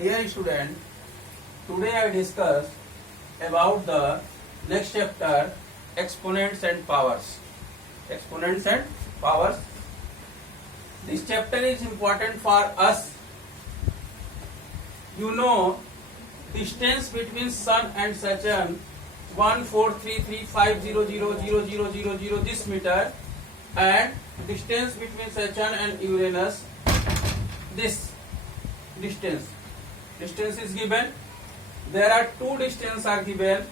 Dear student, today I discuss about the next chapter, exponents and powers. Exponents and powers. This chapter is important for us. You know, distance between Sun and Saturn 14335000000 this meter, and distance between Saturn and Uranus this distance. Distance is given. There are two distances are given.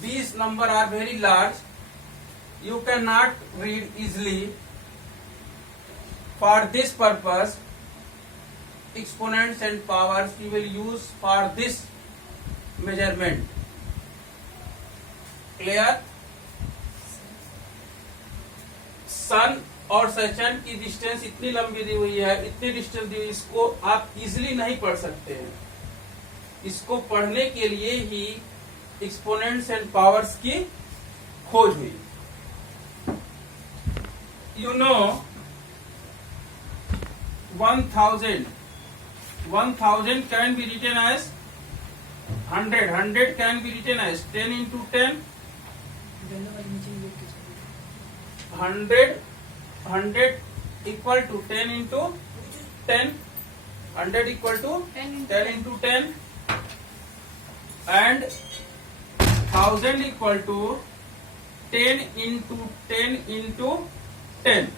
These numbers are very large. You cannot read easily. For this purpose, exponents and powers you will use for this measurement. Clear? सन और Saturn की distance इतनी लंबी दी हुई है, इतनी distance दी हुई, इसको आप इजीली नहीं पढ़ सकते हैं. इसको पढ़ने के लिए ही एक्सपोनेंट्स एंड पावर्स की खोज हुई. You know 1000 can be written as 100 can be written as 10 into 10. 100 equal to 10 into 10. 100 equal to 10 into 10, and 1000 equal to 10 into 10 into 10.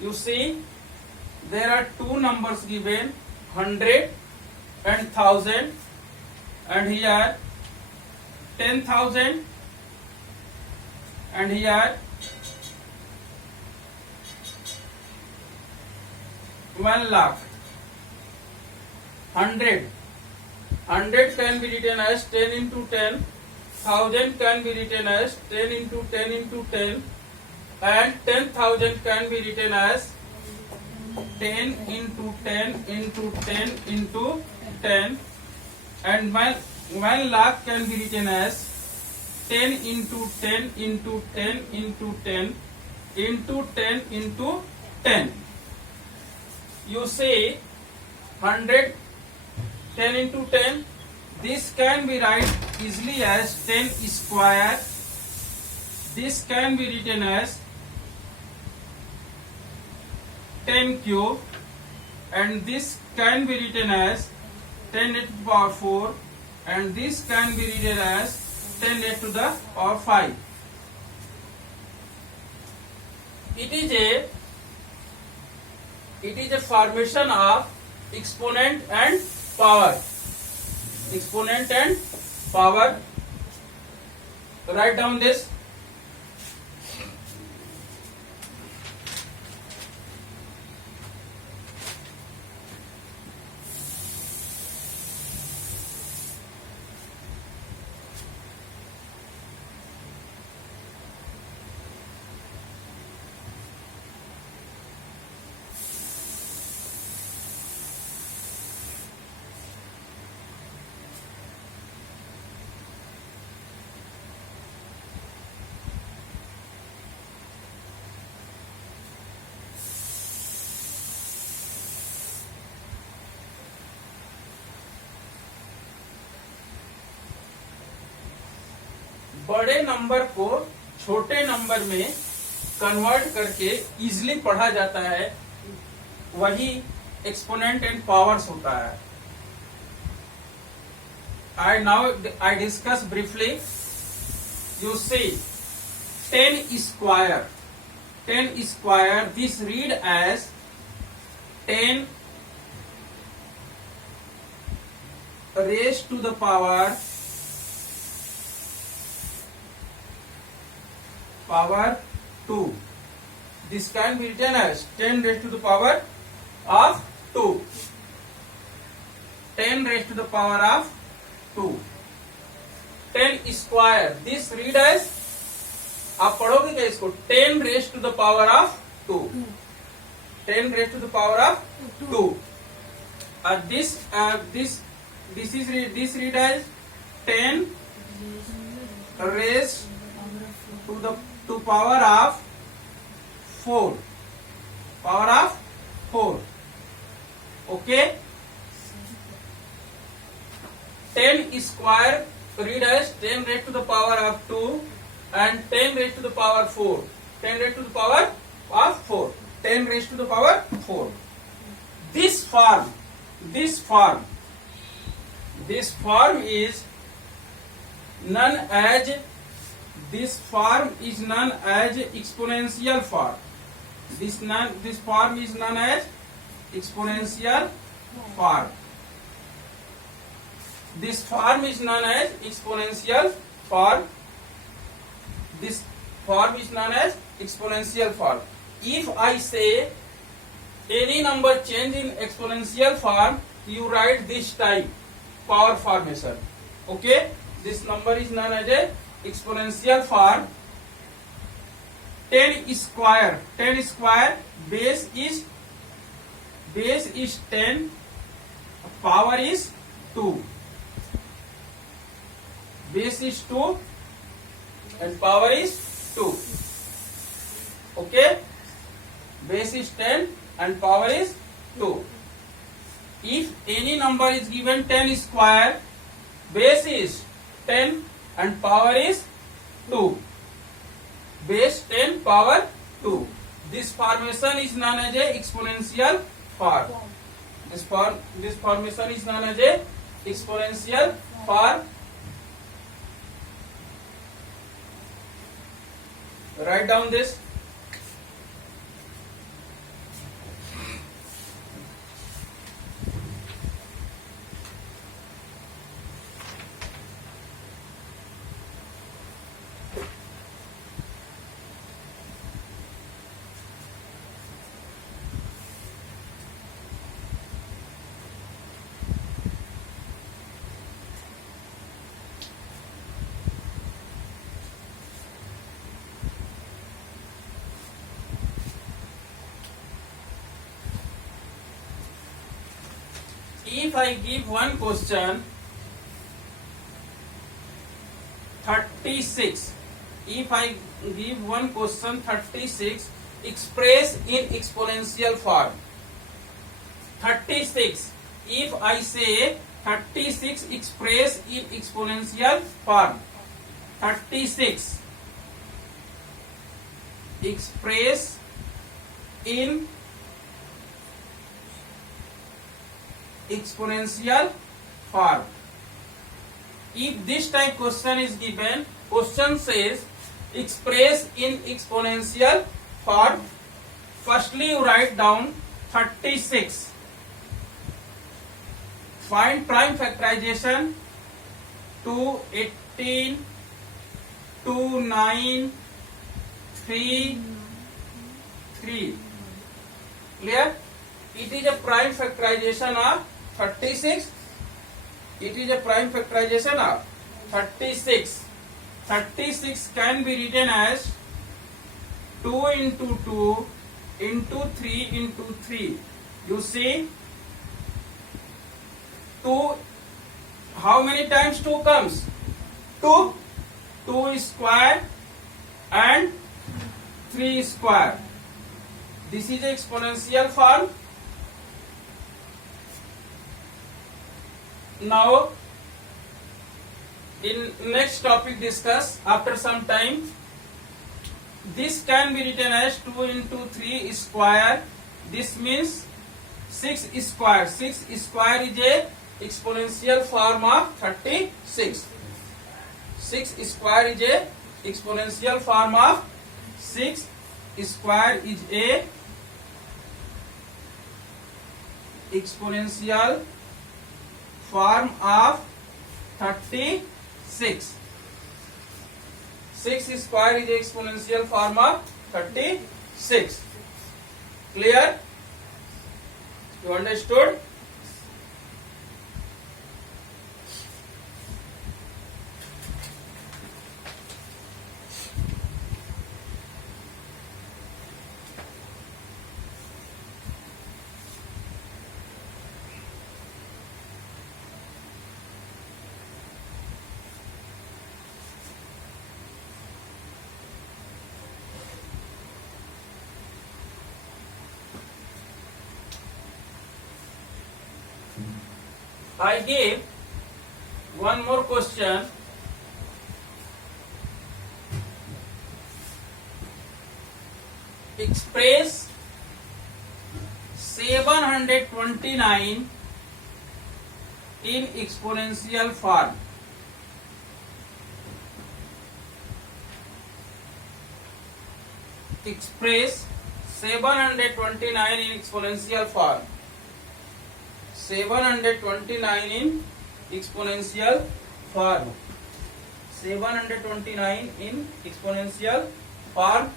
You see, there are two numbers given, 100 and 1000, and here 10,000 and here 1 lakh. 100 can be written as 10 into 10, 1000 can be written as 10 into 10 into 10, and 10,000 can be written as 10 into 10 into 10 into 10, and 1 lakh can be written as 10 into 10 into 10 into 10 into 10 into 10. You say 100, 10 into 10. This can be written easily as 10 square. This can be written as 10 cube, and this can be written as 10 raised to the power 4, and this can be written as 10 raised to the power 5. It is a formation of exponent and power. Exponent and power. Write down this. बड़े number को छोटे number में convert करके easily पढ़ा जाता है, वही exponent and powers होता है. I discuss briefly. You see 10 square. This read as 10 raised to the power 2. This can be written as 10 raised to the power of 2. 10 raised to the power of 2. 10 square. This read as, आप पढ़ोगे क्या इसको, 10 raised to the power of 2. 10 raised to the power of 2. This read as 10 raised to power of 4. Okay. 10 square read as 10 raised to the power of 2 and 10 raised to the power 4. 10 raised to the power of 4. 10 raised to the power 4. This form is known as exponential form. This form is known as exponential form. This form is known as exponential form. This form is known as exponential form. If I say any number change in exponential form, you write this type power formation. Okay, this number is known as a exponential form. 10 square base is 10, power is 2. Base is 2 and power is 2. Okay, base is 10 and power is 2. If any number is given 10 square, base is 10 and power is 2. Base 10, power 2. This formation is known as a exponential form. This formation is known as a exponential form. Write down this. If I give one question 36, if I give one question 36 express in exponential form, 36, if I say 36 express in exponential form, 36 express in exponential form. If this type question is given, question says express in exponential form. Firstly, you write down 36. Find prime factorization 2, 18, 2, 9, 3, 3. Clear? It is a prime factorization of 36. It is a prime factorization of 36. 36 can be written as 2 into 2 into 3 into 3. You see, 2, how many times 2 comes? 2. 2 is square and 3 is square. This is exponential form. Now, in next topic discuss after some time. This can be written as 2 into 3 square. This means 6 square. 6 square is a exponential form of 36. 6 square is a exponential form of 6 square is a exponential form of 36. 6 square is exponential form of 36. Clear? You understood? I give one more question. Express 729 in exponential form. Express 729 in exponential form. 729 in exponential form. 729 in exponential form.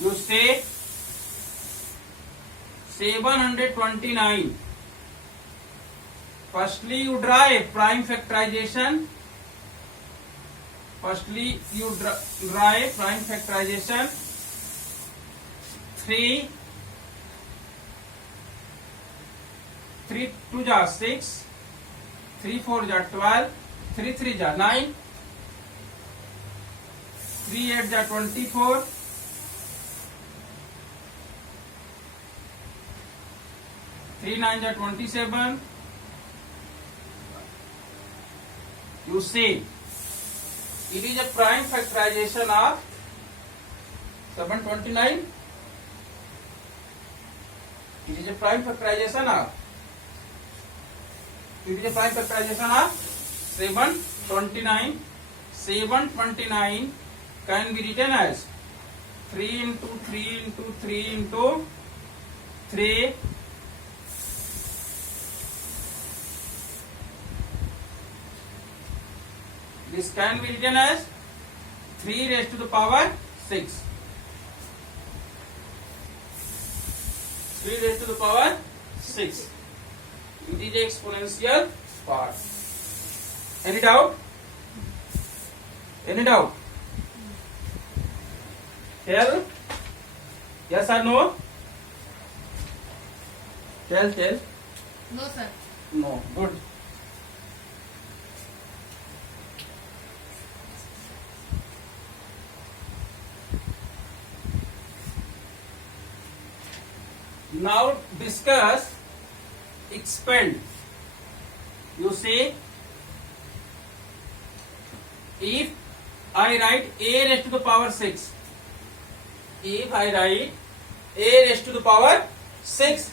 You say 729. Firstly, you draw a prime factorization. Firstly, you draw a prime factorization. 3 2 जा 6, 3 4 जा 12, 3 3 जा 9, 3 8 जा 24, 3 9 जा 27. You see, it is a prime factorization of 729. It is a prime factorization of 729. 729 can be written as 3 into 3 into 3 into 3. This can be written as 3 raised to the power 6. 3 raised to the power 6. It is exponential part. Any doubt? Any doubt? Tell. Yes or no? Tell. No, sir. No. Good. Now discuss expand. You say, if I write a raised to the power 6, if I write a raised to the power 6,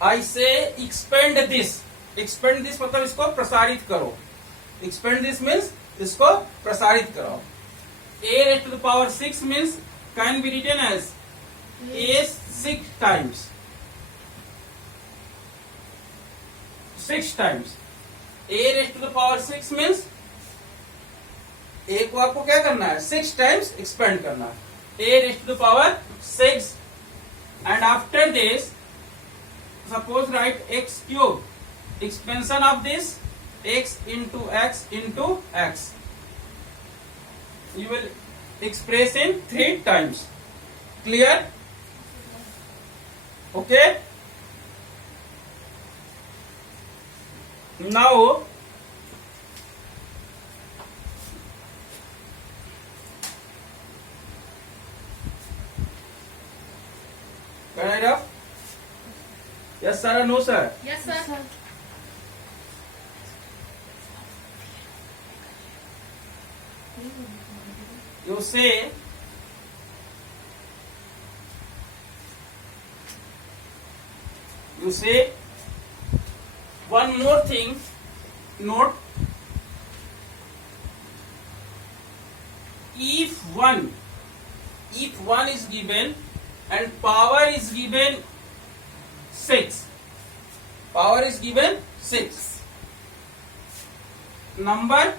I say expand this. Expand this मतलब इसको प्रसारित करो. Expand this means इसको प्रसारित करो. A raised to the power 6 means can be written as a 6 times. 6 times. A raised to the power 6 means a को आपको क्या करना है? 6 times expand करना है. A raised to the power 6, and after this, suppose write x cube. Expansion of this, x into x into x. You will express in 3 times. Clear? Okay. Now can I write? Yes sir or no sir? Yes, sir. You say one more thing. Note, if 1 is given and power is given 6, number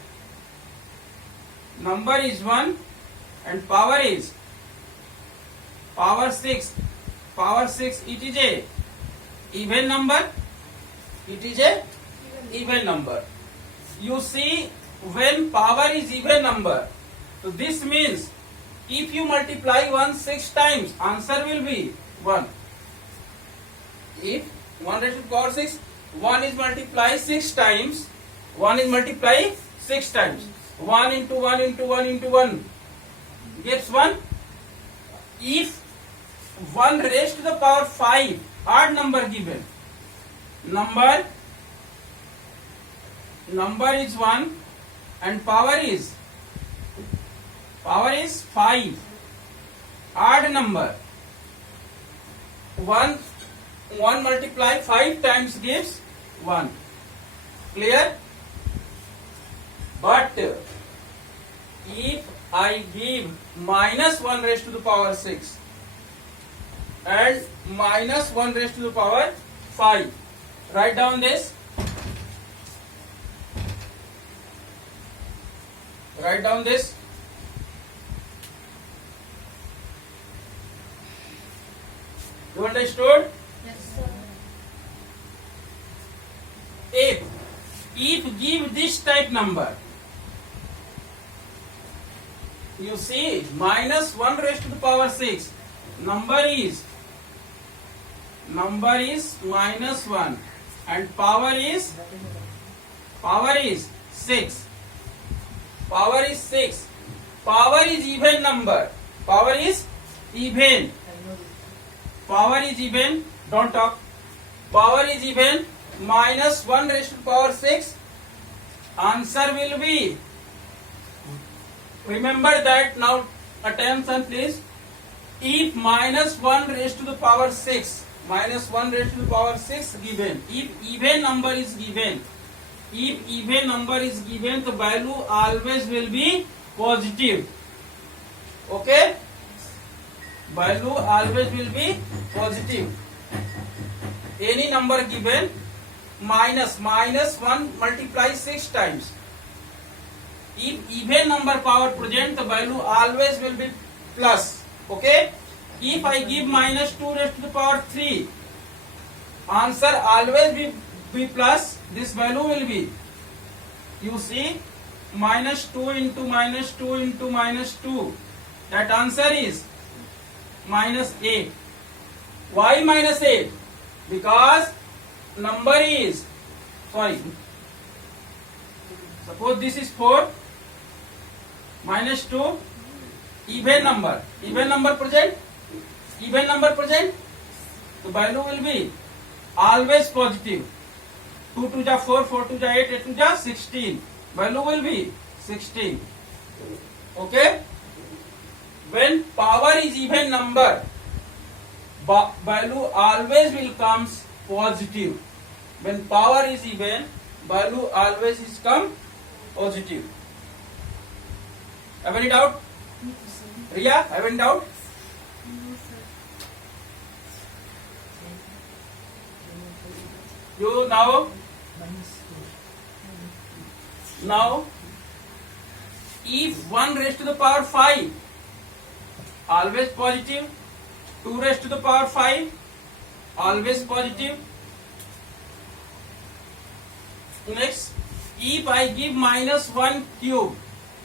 is 1 and power is power 6, it is a even number. You see, when power is even number, so this means if you multiply 1 6 times, answer will be 1. If 1 raised to the power 6, 1 is multiplied 6 times. 1 into 1 into 1 into 1 gives 1. If 1 raised to the power 5, odd number given, number number is 1 and power is 5. Odd number. 1 multiply 5 times gives 1. Clear? But if I give minus 1 raised to the power 6 and minus 1 raised to the power 5, write down this. Write down this. You understood? Yes, sir. If give this type number, you see minus 1 raised to the power 6, number is minus 1 and power is 6. Power is 6. Power is even number. Power is even. Power is even. Don't talk. Power is even. Minus 1 raised to the power 6. Answer will be. Remember that now. Attention please. If minus 1 raised to the power 6. Minus 1 raised to the power 6 given. If even number is given. If even number is given, the value always will be positive. Okay? Value always will be positive. Any number given, minus 1 multiply 6 times. If even number power present, the value always will be plus. Okay? If I give minus 2 raised to the power 3, answer always be plus. This value will be, you see, minus 2 into minus 2 into minus 2. That answer is minus 8. Why minus 8? Because number is, suppose this is 4 minus 2, even number present, the value will be always positive. 2 to the 4, 4 to the 8, 8 to the 16. Value will be 16. Okay? When power is even number, value always will comes positive. When power is even, value always is come positive. Have any doubt? Riya, have any doubt? You now, if 1 raised to the power 5, always positive. 2 raised to the power 5, always positive. Next, if I give minus 1 cube,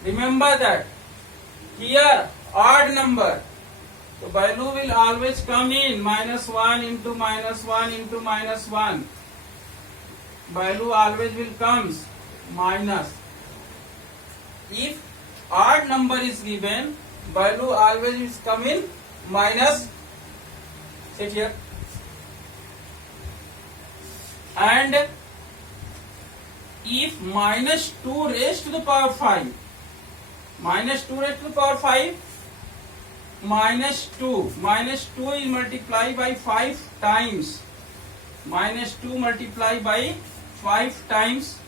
remember that here odd number, the value will always come in minus 1 into minus 1 into minus 1. Value always will comes minus. If odd number is given, value always is come in minus. Sit here. And if minus 2 raised to the power 5, minus 2 raised to the power 5, minus 2 is multiplied by 5 times. Minus 2 multiplied by 5 times.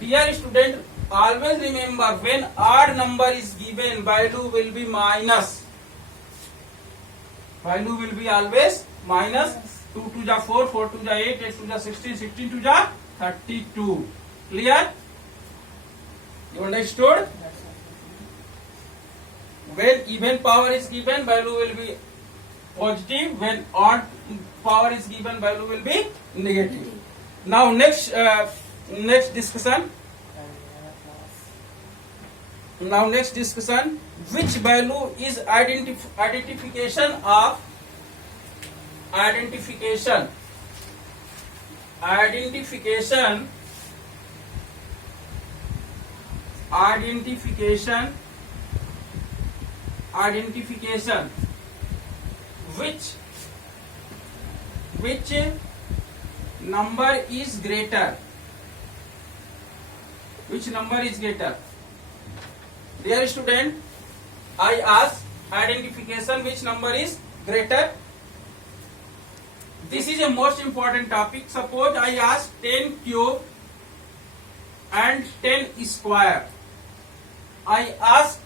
Dear student, always remember when odd number is given, value will be minus. Value will be always minus. 2 to the 4, 4 to the 8, 8 to the 16, 16 to the 32. Clear? You understood? When even power is given, value will be positive. When odd power is given, value will be negative. Now next discussion. Now next discussion. Which value is identification of which number is greater? which number is greater? Dear student, I ask identification which number is greater. This is a most important topic. Suppose I ask 10 cube and 10 square. I ask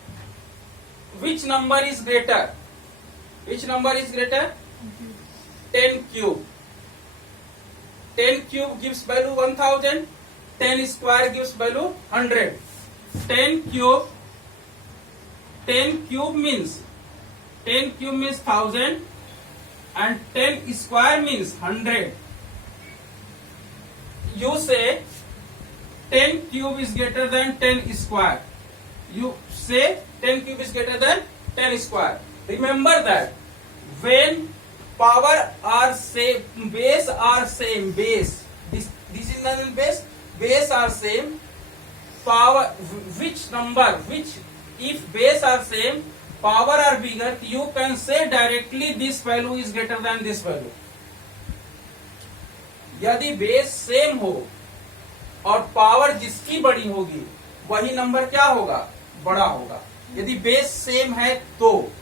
which number is greater? Which number is greater? 10 cube. 10 cube gives value 1000. 10 square gives value 100. 10 cube means 1000 and 10 square means 100. You say 10 cube is greater than 10 square. You say 10 cube is greater than 10 square. Remember that when power are same, base are same, base, this is not base, base are same, power, which number, which, if base are same, power are bigger, you can say directly this value is greater than this value. यदि base same हो और power जिसकी बड़ी होगी वही number क्या होगा? बड़ा होगा. यदि बेस सेम है तो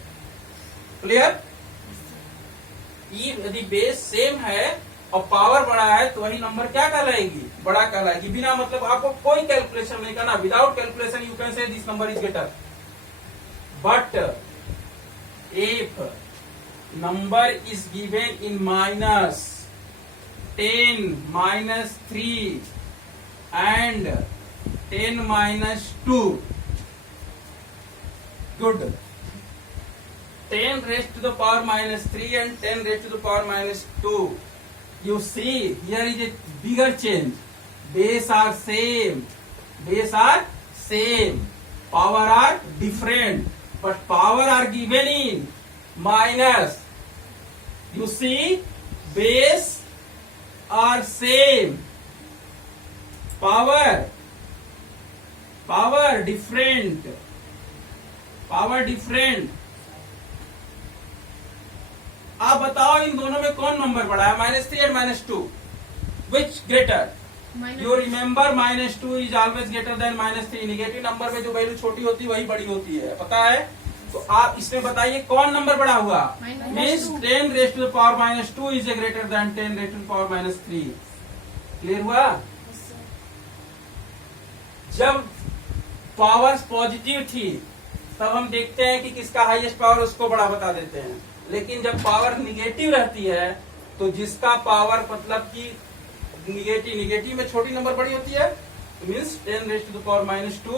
क्लियर. यदि बेस सेम है और पावर बड़ा है तो वही नंबर क्या कहलाएगी? बड़ा कहलाएगी. बिना मतलब आपको कोई कैलकुलेशन नहीं करना. Without calculation you can say this number is greater. But if number is given in minus 10 minus 3 and 10 minus 2, good. 10 raised to the power minus 3 and 10 raised to the power minus 2. You see, here is a bigger change. Base are same. Base are same. Power are different. But power are given in minus. You see, base are same. Power different. Power different. आप बताओ इन दोनों में कौन number बड़ा है? -3 and -2. Which greater? You remember -2 is always greater than -3. Negative number में जो value छोटी होती है वही बड़ी होती है, पता है? तो आप इसमें बताइए कौन नंबर बड़ा हुआ? Means 10 raised to the power -2 is greater than 10 raised to the power -3. Clear हुआ? जब पावर पॉजिटिव थी तब हम देखते हैं कि किसका हाईएस्ट पावर उसको बड़ा बता देते हैं. लेकिन जब पावर निगेटिव रहती है तो जिसका पावर मतलब कि निगेटिव में छोटी नंबर बड़ी होती है, means 10 raised to the power -2